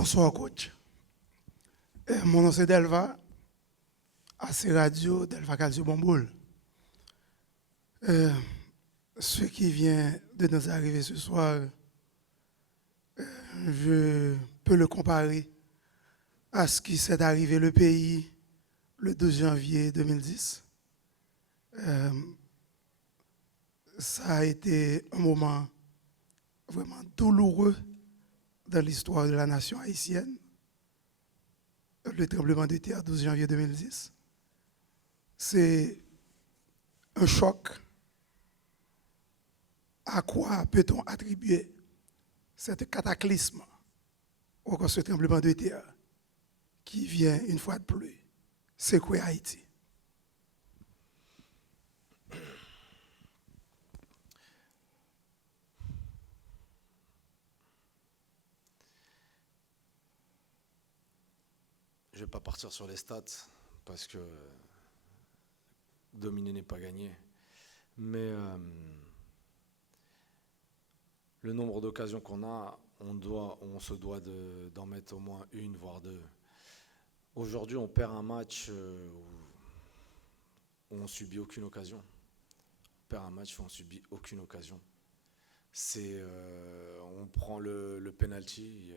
Bonsoir, coach. Mon nom c'est Delva, AC Radio, Delva Calcio Bomboul. Ce qui vient de nous arriver ce soir, je peux le comparer à ce qui s'est arrivé le pays le 12 janvier 2010. Ça a été un moment vraiment douloureux dans l'histoire de la nation haïtienne, le tremblement de terre 12 janvier 2010. C'est un choc. À quoi peut-on attribuer cet cataclysme ou encore ce tremblement de terre qui vient une fois de plus secouer Haïti? Je ne vais pas partir sur les stats parce que dominer n'est pas gagné. Mais le nombre d'occasions qu'on a, on se doit d'en mettre au moins une, voire deux. Aujourd'hui, on perd un match où on ne subit aucune occasion. On perd un match où on ne subit aucune occasion. On prend le penalty.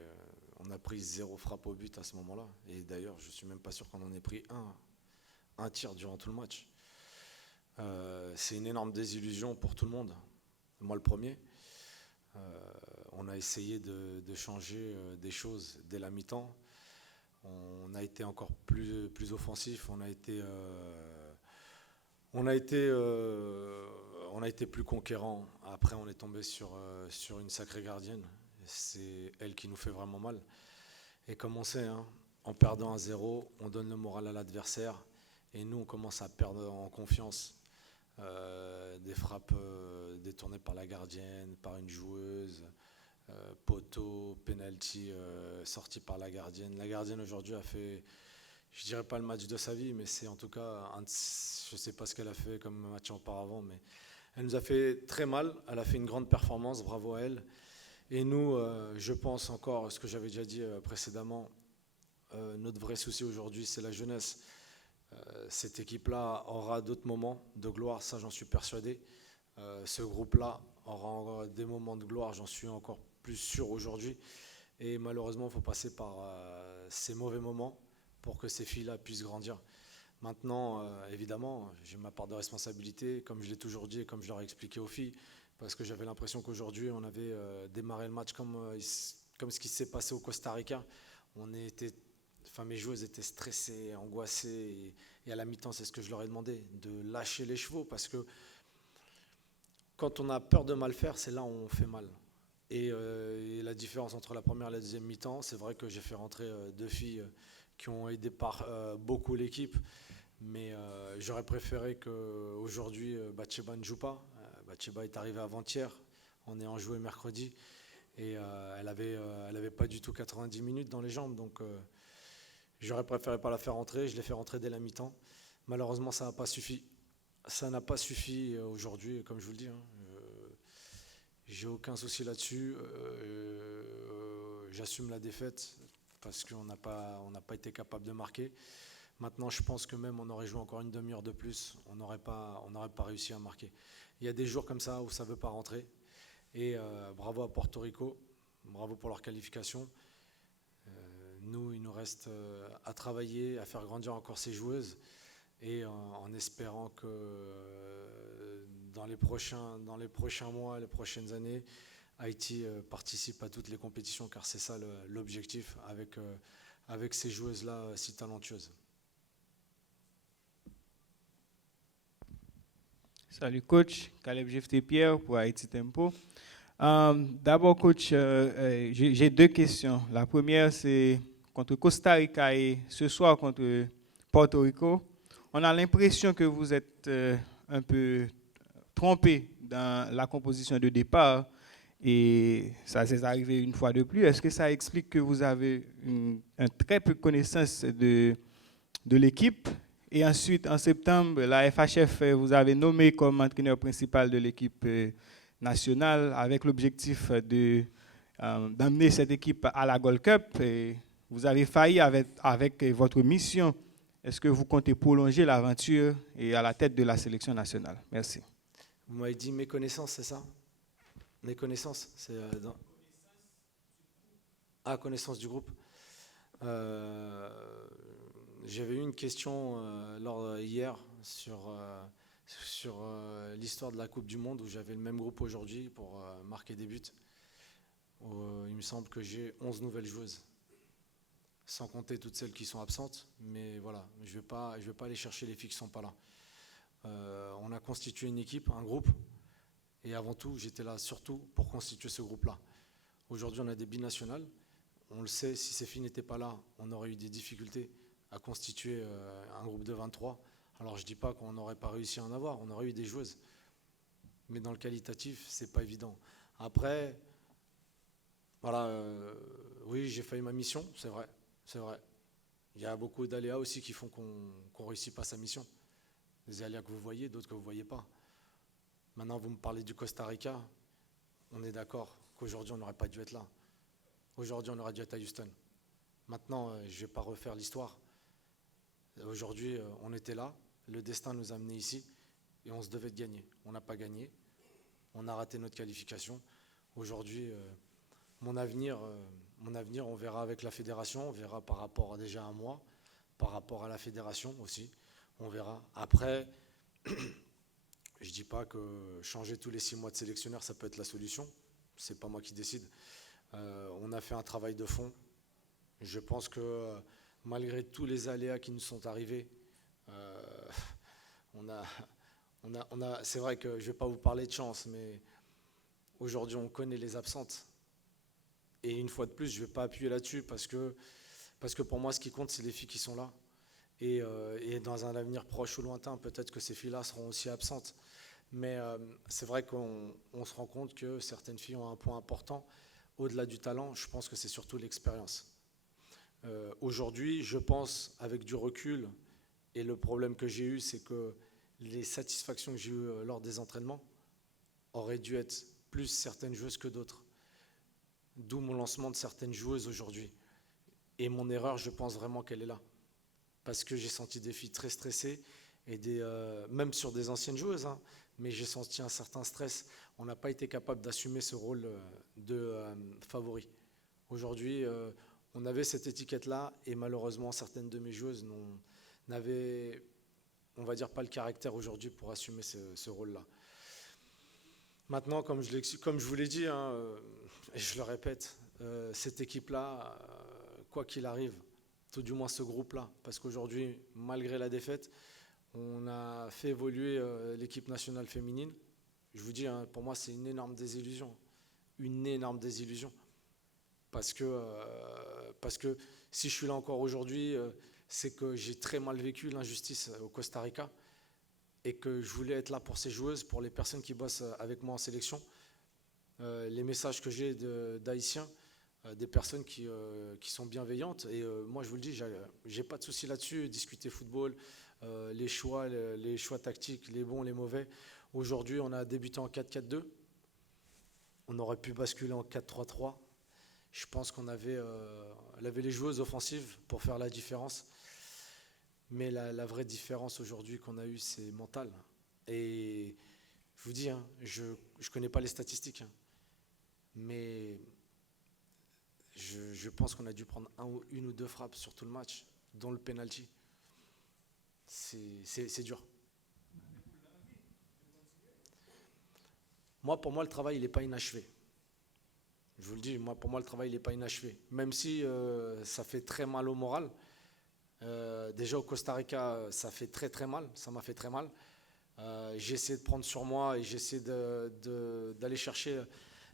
On a pris 0 frappe au but à ce moment-là. Et d'ailleurs, je ne suis même pas sûr qu'on en ait pris un tir durant tout le match. C'est une énorme désillusion pour tout le monde. Moi, le premier. On a essayé de changer des choses dès la mi-temps. On a été encore plus offensif. On a été plus conquérant. Après, on est tombé sur une sacrée gardienne. C'est elle qui nous fait vraiment mal. Et comme on sait, en perdant 1-0, on donne le moral à l'adversaire. Et nous, on commence à perdre en confiance. Des frappes détournées par la gardienne, par une joueuse, poteau, penalty sorti par la gardienne. La gardienne aujourd'hui a fait, je dirais pas le match de sa vie, mais c'est en tout cas, je sais pas ce qu'elle a fait comme match auparavant, mais elle nous a fait très mal. Elle a fait une grande performance, bravo à elle. Et nous, je pense encore, ce que j'avais déjà dit précédemment, notre vrai souci aujourd'hui, c'est la jeunesse. Cette équipe-là aura d'autres moments de gloire, ça j'en suis persuadé. Ce groupe-là aura encore des moments de gloire, j'en suis encore plus sûr aujourd'hui. Et malheureusement, il faut passer par ces mauvais moments pour que ces filles-là puissent grandir. Maintenant, évidemment, j'ai ma part de responsabilité, comme je l'ai toujours dit et comme je leur ai expliqué aux filles, parce que j'avais l'impression qu'aujourd'hui, on avait démarré le match comme ce qui s'est passé au Costa Rica. Mes joueuses étaient stressées, angoissées, et à la mi-temps, c'est ce que je leur ai demandé, de lâcher les chevaux, parce que quand on a peur de mal faire, c'est là où on fait mal. Et la différence entre la première et la deuxième mi-temps, c'est vrai que j'ai fait rentrer 2 filles qui ont aidé beaucoup l'équipe, mais j'aurais préféré qu'aujourd'hui, Batsheba ne joue pas. Batsheba est arrivée avant-hier, on est en joué mercredi, et elle avait pas du tout 90 minutes dans les jambes, donc j'aurais préféré pas la faire rentrer, je l'ai fait rentrer dès la mi-temps. Malheureusement, ça n'a pas suffi. Ça n'a pas suffi aujourd'hui, comme je vous le dis. J'ai aucun souci là-dessus. J'assume la défaite parce qu'on n'a pas été capable de marquer. Maintenant, je pense que même on aurait joué encore une demi-heure de plus, on n'aurait pas réussi à marquer. Il y a des jours comme ça où ça ne veut pas rentrer. Et bravo à Porto Rico, bravo pour leur qualification. Nous, il nous reste à travailler, à faire grandir encore ces joueuses et en espérant que dans les prochains mois, les prochaines années, Haïti participe à toutes les compétitions car c'est ça l'objectif avec ces joueuses-là si talentueuses. Salut coach, Caleb Jephté-Pierre pour Haïti Tempo. D'abord coach, j'ai 2 questions. La première c'est contre Costa Rica et ce soir contre Porto Rico. On a l'impression que vous êtes un peu trompé dans la composition de départ et ça s'est arrivé une fois de plus. Est-ce que ça explique que vous avez un très peu de connaissance de l'équipe? Et ensuite, en septembre, la FHF vous avez nommé comme entraîneur principal de l'équipe nationale avec l'objectif de d'amener cette équipe à la Gold Cup. Et vous avez failli avec votre mission. Est-ce que vous comptez prolonger l'aventure et à la tête de la sélection nationale? Merci. Vous m'avez dit méconnaissance, c'est ça? Méconnaissance, c'est connaissance du groupe. J'avais eu une question hier sur l'histoire de la Coupe du Monde où j'avais le même groupe aujourd'hui pour marquer des buts. Il me semble que j'ai 11 nouvelles joueuses, sans compter toutes celles qui sont absentes. Mais voilà, je vais pas aller chercher les filles qui ne sont pas là. On a constitué une équipe, un groupe, et avant tout, j'étais là surtout pour constituer ce groupe-là. Aujourd'hui, on a des binationales. On le sait, si ces filles n'étaient pas là, on aurait eu des difficultés à constituer un groupe de 23. Alors je ne dis pas qu'on n'aurait pas réussi à en avoir, on aurait eu des joueuses. Mais dans le qualitatif, ce n'est pas évident. Après, voilà, oui, j'ai failli ma mission, c'est vrai. Il y a beaucoup d'aléas aussi qui font qu'on ne réussit pas sa mission. Des aléas que vous voyez, d'autres que vous ne voyez pas. Maintenant, vous me parlez du Costa Rica, on est d'accord qu'aujourd'hui, on n'aurait pas dû être là. Aujourd'hui, on aurait dû être à Houston. Maintenant, je ne vais pas refaire l'histoire. Aujourd'hui, on était là, le destin nous a amenés ici et on se devait de gagner. On n'a pas gagné, on a raté notre qualification. Aujourd'hui, mon avenir, on verra avec la fédération, on verra par rapport déjà à moi, par rapport à la fédération aussi, on verra. Après, je ne dis pas que changer tous les 6 mois de sélectionneur, ça peut être la solution. Ce n'est pas moi qui décide. On a fait un travail de fond. Je pense que malgré tous les aléas qui nous sont arrivés, c'est vrai que je ne vais pas vous parler de chance, mais aujourd'hui on connaît les absentes. Et une fois de plus, je ne vais pas appuyer là-dessus parce que pour moi, ce qui compte, c'est les filles qui sont là. Et dans un avenir proche ou lointain, peut-être que ces filles-là seront aussi absentes. Mais c'est vrai qu'on se rend compte que certaines filles ont un point important. Au-delà du talent, je pense que c'est surtout l'expérience. Aujourd'hui, je pense, avec du recul, et le problème que j'ai eu, c'est que les satisfactions que j'ai eues lors des entraînements auraient dû être plus certaines joueuses que d'autres. D'où mon lancement de certaines joueuses aujourd'hui. Et mon erreur, je pense vraiment qu'elle est là. Parce que j'ai senti des filles très stressées, et même sur des anciennes joueuses, hein, mais j'ai senti un certain stress. On n'a pas été capable d'assumer ce rôle de favori. Aujourd'hui, on avait cette étiquette-là, et malheureusement, certaines de mes joueuses n'avaient, on va dire, pas le caractère aujourd'hui pour assumer ce rôle-là. Maintenant, comme je vous l'ai dit, hein, et je le répète, cette équipe-là, quoi qu'il arrive, tout du moins ce groupe-là, parce qu'aujourd'hui, malgré la défaite, on a fait évoluer l'équipe nationale féminine. Je vous dis, hein, pour moi, c'est une énorme désillusion. Une énorme désillusion. Parce que si je suis là encore aujourd'hui, c'est que j'ai très mal vécu l'injustice au Costa Rica et que je voulais être là pour ces joueuses, pour les personnes qui bossent avec moi en sélection. Les messages que j'ai d'Haïtiens, des personnes qui sont bienveillantes. Et moi, je vous le dis, j'ai pas de souci là-dessus. Discuter football, les choix tactiques, les bons, les mauvais. Aujourd'hui, on a débuté en 4-4-2. On aurait pu basculer en 4-3-3. Je pense qu'on avait les joueuses offensives pour faire la différence. Mais la vraie différence aujourd'hui qu'on a eue, c'est mental. Et je vous dis, hein, je ne connais pas les statistiques, hein, mais je pense qu'on a dû prendre une ou deux frappes sur tout le match, dont le penalty. C'est dur. Pour moi, le travail, il n'est pas inachevé. Je vous le dis, pour moi, le travail, il n'est pas inachevé. Même si ça fait très mal au moral. Déjà au Costa Rica, ça fait très très mal. Ça m'a fait très mal. J'ai essayé de prendre sur moi et j'ai essayé d'aller chercher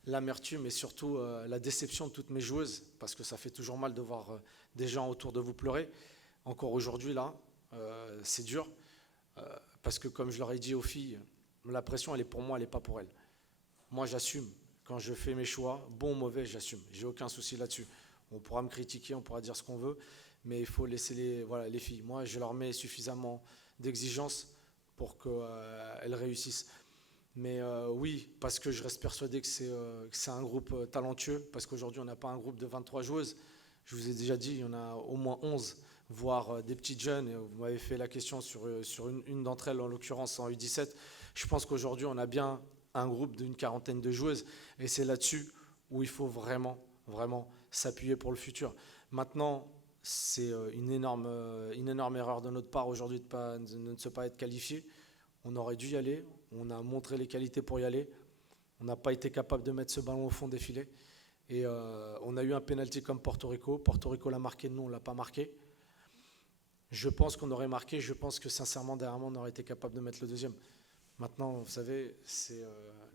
l'amertume et surtout la déception de toutes mes joueuses, parce que ça fait toujours mal de voir des gens autour de vous pleurer. Encore aujourd'hui, là, c'est dur. Parce que comme je leur ai dit aux filles, la pression, elle est pour moi, elle n'est pas pour elles. Moi, j'assume. Quand je fais mes choix, bon ou mauvais, j'assume. J'ai aucun souci là-dessus. On pourra me critiquer, on pourra dire ce qu'on veut, mais il faut laisser les filles. Moi, je leur mets suffisamment d'exigences pour qu'elles réussissent. Mais oui, parce que je reste persuadé que c'est un groupe talentueux, parce qu'aujourd'hui on n'a pas un groupe de 23 joueuses. Je vous ai déjà dit, il y en a au moins 11, voire des petites jeunes. Et vous m'avez fait la question sur une d'entre elles, en l'occurrence en U17. Je pense qu'aujourd'hui on a bien un groupe d'une quarantaine de joueuses, et c'est là-dessus où il faut vraiment, vraiment s'appuyer pour le futur. Maintenant, c'est une énorme erreur de notre part aujourd'hui de ne pas être qualifié. On aurait dû y aller, on a montré les qualités pour y aller, on n'a pas été capable de mettre ce ballon au fond des filets. Et on a eu un pénalty comme Porto Rico. Porto Rico l'a marqué, nous on ne l'a pas marqué. Je pense qu'on aurait marqué, je pense que sincèrement derrière moi on aurait été capable de mettre le deuxième. Maintenant, vous savez,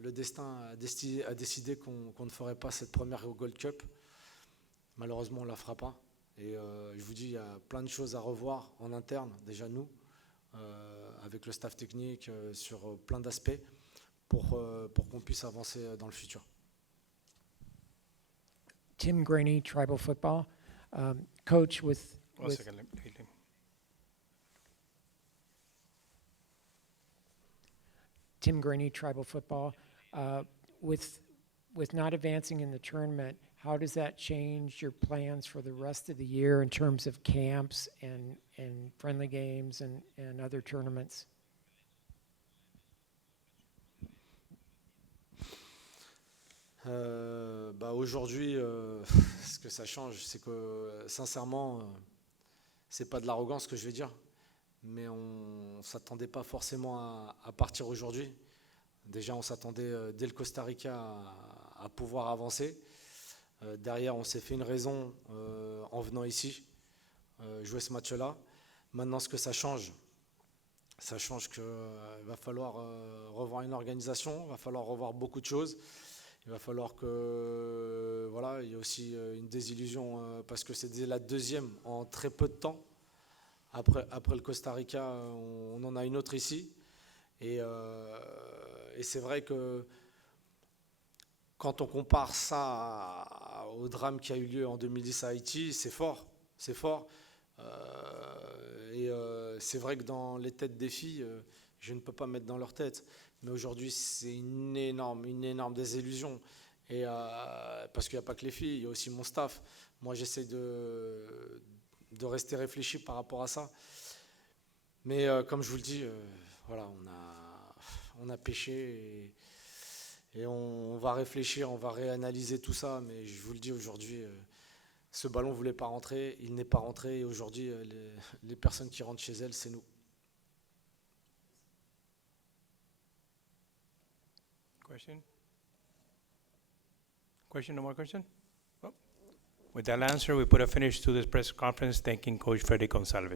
le destin a décidé qu'on ne ferait pas cette première Gold Cup. Malheureusement, on ne la fera pas. Et je vous dis, il y a plein de choses à revoir en interne, déjà nous, avec le staff technique, sur plein d'aspects, pour qu'on puisse avancer dans le futur. Tim Graney, Tribal Football. Coach, with second, let me- Tim Graney, Tribal Football. With not advancing in the tournament, how does that change your plans for the rest of the year in terms of camps and friendly games and other tournaments? Aujourd'hui, ce que ça change, c'est que sincèrement, c'est pas de l'arrogance que je vais dire, mais on ne s'attendait pas forcément à partir aujourd'hui. Déjà, on s'attendait dès le Costa Rica à pouvoir avancer. Derrière, on s'est fait une raison en venant ici, jouer ce match-là. Maintenant, ce que ça change qu'il va falloir revoir une organisation, il va falloir revoir beaucoup de choses. Il va falloir que, voilà, il y a aussi une désillusion parce que c'était la deuxième en très peu de temps. Après le Costa Rica, on en a une autre ici. Et c'est vrai que quand on compare ça au drame qui a eu lieu en 2010 à Haïti, c'est fort. C'est fort. C'est vrai que dans les têtes des filles, je ne peux pas mettre dans leur tête. Mais aujourd'hui, c'est une énorme désillusion. Et parce qu'il n'y a pas que les filles, il y a aussi mon staff. Moi, j'essaie de rester réfléchi par rapport à ça. Mais comme je vous le dis, voilà, on a péché et on va réfléchir, on va réanalyser tout ça. Mais je vous le dis aujourd'hui, ce ballon ne voulait pas rentrer, il n'est pas rentré. Et aujourd'hui, les personnes qui rentrent chez elles, c'est nous. Question, no more question? Well, with that answer, we put a finish to this press conference, thanking Coach Freddy Gonçalves.